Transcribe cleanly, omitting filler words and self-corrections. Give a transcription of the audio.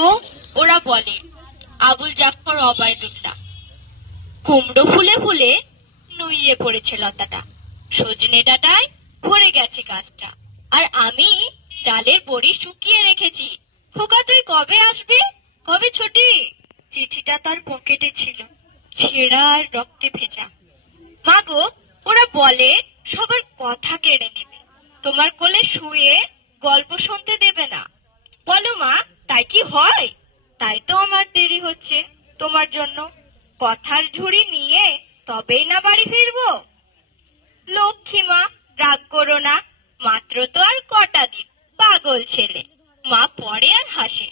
গো, ওরা বলে আবুল জাফর অবায়দুল্লাহ। কুমড়ো ফুলে ফুলে নুইয়ে পড়েছে লতাটা, সজনে ডাঁটায় ভরে গেছে গাছটা, আর আমি ডালের বড়ি শুকিয়ে রেখেছি। খোকা, তুই কবে আসবি? কবে ছুটি? চিঠিটা তার পকেটে ছিল, ছেঁড়া আর রক্তে ভেজা। মা গো, ওরা বলে সবার কথা কেড়ে নেবে, তোমার কোলে শুয়ে গল্প শুনতে দেবে না। বলো মা, তাই কি হয়? তাই তো আমার দেরি হচ্ছে তোমার জন্য। কথার ঝুড়ি নিয়ে তবেই না বাড়ি ফিরবো। লক্ষ্মী মা, রাগ করো না, মাত্র তো আর কটা দিন। পাগল ছেলে। মা পড়ে আর হাসে।